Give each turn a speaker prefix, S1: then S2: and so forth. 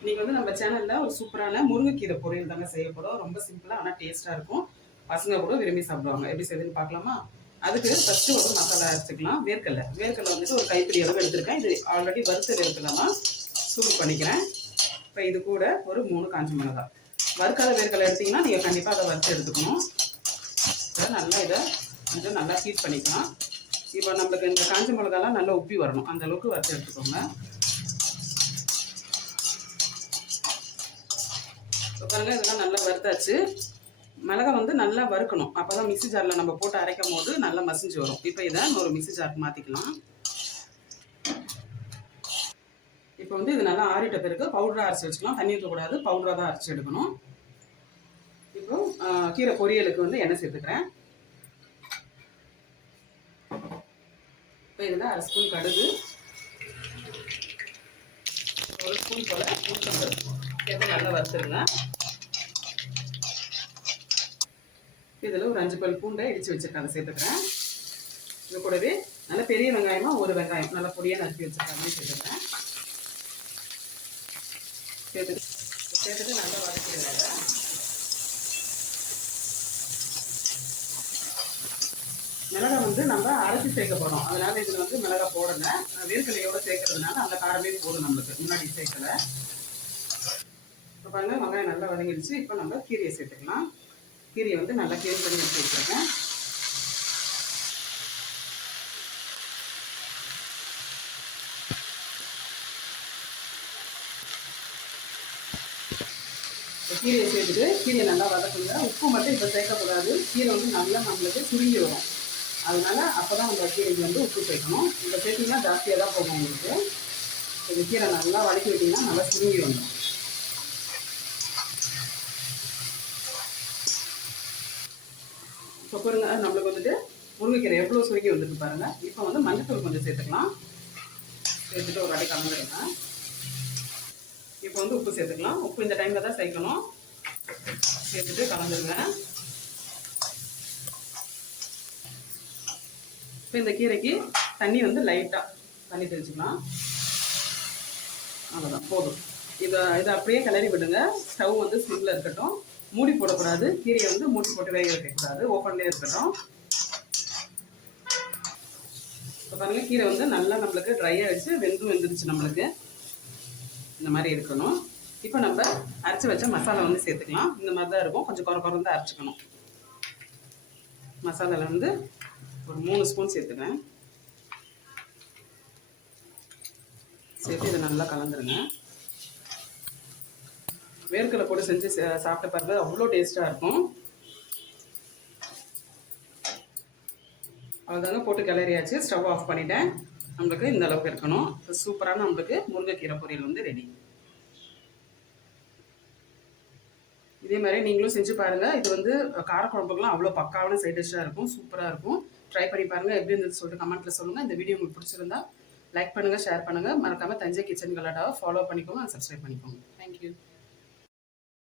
S1: இன்னைக்கு வந்து நம்ம சேனல்ல ஒரு சூப்பரான முருங்கைக்கீரை பொரியல் தாங்க செய்ய ரொம்ப சிம்பிளா ஆனா டேஸ்டா இருக்கும். பசங்க கூட விரும்பி சாப்பிடுவாங்க. எப்படி செய்யுதுன்னு பார்க்கலாமா? அதுக்கு ஃபர்ஸ்ட் ஒரு மசாலா அரைச்சிக்கலாம். வேர்க்கடலை. வேர்க்கடலை வந்துட்டு ஒரு கைப்பிடி அளவு எடுத்திருக்கேன். இது ஆல்ரெடி வறுத்த வேர்க்கடலாம் சூடு பண்ணிக்கிறேன். இப்போ இது கூட ஒரு மூணு காஞ்ச மிளகா வறுக்காத வேர்க்கடலை எடுத்தீங்கன்னா நீங்கள் கண்டிப்பாக அதை வறுத்து எடுத்துக்கணும். நல்லா இதை கொஞ்சம் நல்லா ஹீட் பண்ணிக்கலாம். இப்போ நம்மளுக்கு இந்த காஞ்ச மிளகாலாம் நல்லா உப்பி வரணும். அந்த அளவுக்கு வறுத்து எடுத்துக்கோங்க. பாருங்கள் இதெல்லாம் நல்லா வறுத்தாச்சு. மிளகா வந்து நல்லா வறுக்கணும். அப்போ தான் மிக்சி ஜாரில் நம்ம போட்டு அரைக்கும் போது நல்லா மசிஞ்சு வரும். இப்போ இதை ஒரு மிக்சி ஜாருக்கு மாற்றிக்கலாம் இப்போ வந்து இது நல்லா ஆறிட்ட பிறகு பவுடராக அரைச்சி வச்சுக்கலாம். தண்ணி ஊற்றக்கூடாது பவுடராக தான் அரைச்சி எடுக்கணும். இப்போ கீரை பொரியலுக்கு வந்து எண்ணெய் சேர்த்துக்கிறேன். இப்போ இதில் அரை ஸ்பூன் கடுகு ஒரு ஸ்பூன் போல் உளுத்தம்பருப்பு. சேர்த்து நல்லா வறுத்துருங்க. இதில் ஒரு அஞ்சு பல் பூண்டை இடித்து வச்சுருக்கேன் அதை சேர்த்துக்கிறேன். இது கூடவே நல்ல பெரிய வெங்காயமாக ஒரு வெங்காயம் நல்லா பொடியாக நறுக்கி வச்சுருக்காங்க சேர்த்துக்கிறேன். சேர்த்து சேர்த்துட்டு நல்லா வதக்கிடுறாங்க மிளகா வந்து நம்ம அரைச்சி சேர்க்க போகிறோம் அதனால இதில் வந்து மிளகா போடலை. வேர்க்கலையோடு சேர்க்கறதுனால அந்த காரமே போதும் நம்மளுக்கு. முன்னாடி சேர்க்கலை. இப்போ பாருங்கள் வெங்காயம் நல்லா வதங்கிடுச்சு. இப்போ நம்ம கீரையை சேர்த்துக்கலாம். கீரையை வந்து நல்லா க்ளீன் பண்ணி எடுத்து வச்சுருக்கேன் கீரையை சேர்த்துட்டு கீரையை நல்லா வதக்குங்க. உப்பு மட்டும் இப்போ சேர்க்கக்கூடாது. கீரை வந்து நல்லா நம்மளுக்கு சுருங்கி வரும். அதனால அப்போ தான் அந்த கீரைக்கு வந்து உப்பு சேர்க்கணும். இப்போ சேர்த்திங்கன்னா ஜாஸ்தியாக தான் போகும் உங்களுக்கு. இந்த கீரை நல்லா வதக்கி விட்டிங்கன்னா நல்லா சுருங்கி வந்துடும். இப்போ பாருங்க நம்மளுக்கு வந்துட்டு முருங்கைக்கீரை எவ்வளோ சுருங்கி வந்துட்டு பாருங்க. இப்போ வந்து மஞ்சத்தூள் கொஞ்சம் சேர்த்துக்கலாம். சேர்த்துட்டு ஒரு வாட்டி கலந்துருங்க இப்போ வந்து உப்பு சேர்த்துக்கலாம். உப்பு இந்த டைமில் தான் சேர்க்கணும். சேர்த்துட்டு கலந்துருங்க இப்போ இந்த கீரைக்கு தண்ணி வந்து லைட்டாக தண்ணி தெளிச்சுக்கலாம். அவ்வளோதான் போதும். இதை இதை அப்படியே கிளறி விடுங்க. ஸ்டவ் வந்து சிம்மில் இருக்கட்டும். மூடி போடக்கூடாது. கீரையை வந்து மூடி போட்டு வேக வைக்கக்கூடாது. ஓப்பன்லேயே இருக்கட்டும். இப்போ பாருங்கள் கீரை வந்து நல்லா நம்மளுக்கு ட்ரை ஆகிடுச்சு வெந்தும் வெந்துருச்சு நம்மளுக்கு. இந்த மாதிரி இருக்கணும். இப்போ நம்ம அரைச்சி வச்ச மசாலா வந்து சேர்த்துக்கலாம். இந்த மாதிரி தான் இருக்கும். கொஞ்சம் குறை குறந்து அரைச்சிக்கணும். மசாலாவில் வந்து ஒரு மூணு ஸ்பூன் சேர்த்துக்கிறேன் சேர்த்து இதை நல்லா கலந்துருங்க. வேர்க்கடலை போட்டு செஞ்சு சாப்பிட்டு பாருங்க. அவ்வளோ டேஸ்ட்டாக இருக்கும். அவ்வளோதாங்க போட்டு கிளறியாச்சு. ஸ்டவ் ஆஃப் பண்ணிட்டேன். நம்மளுக்கு இந்த அளவுக்கு இருக்கணும். சூப்பரான நம்மளுக்கு முருங்கைக்கீரை பொரியல் வந்து ரெடி. இதே மாதிரி நீங்களும் செஞ்சு பாருங்கள் இது வந்து காரக்குழம்புக்கெலாம் அவ்வளோ பக்காவான சைட் டிஷ்ஷாக இருக்கும். சூப்பராக இருக்கும். ட்ரை பண்ணி பாருங்கள் எப்படி இருந்தது சொல்லிட்டு கமெண்ட்டில் சொல்லுங்கள் இந்த வீடியோ உங்களுக்கு பிடிச்சிருந்தா லைக் பண்ணுங்கள் ஷேர் பண்ணுங்கள் மறக்காமல் தஞ்சை கிச்சன் கலாட்டாவை ஃபாலோ பண்ணிக்கோங்க சப்ஸ்கிரைப் பண்ணிக்கோங்க. Thank you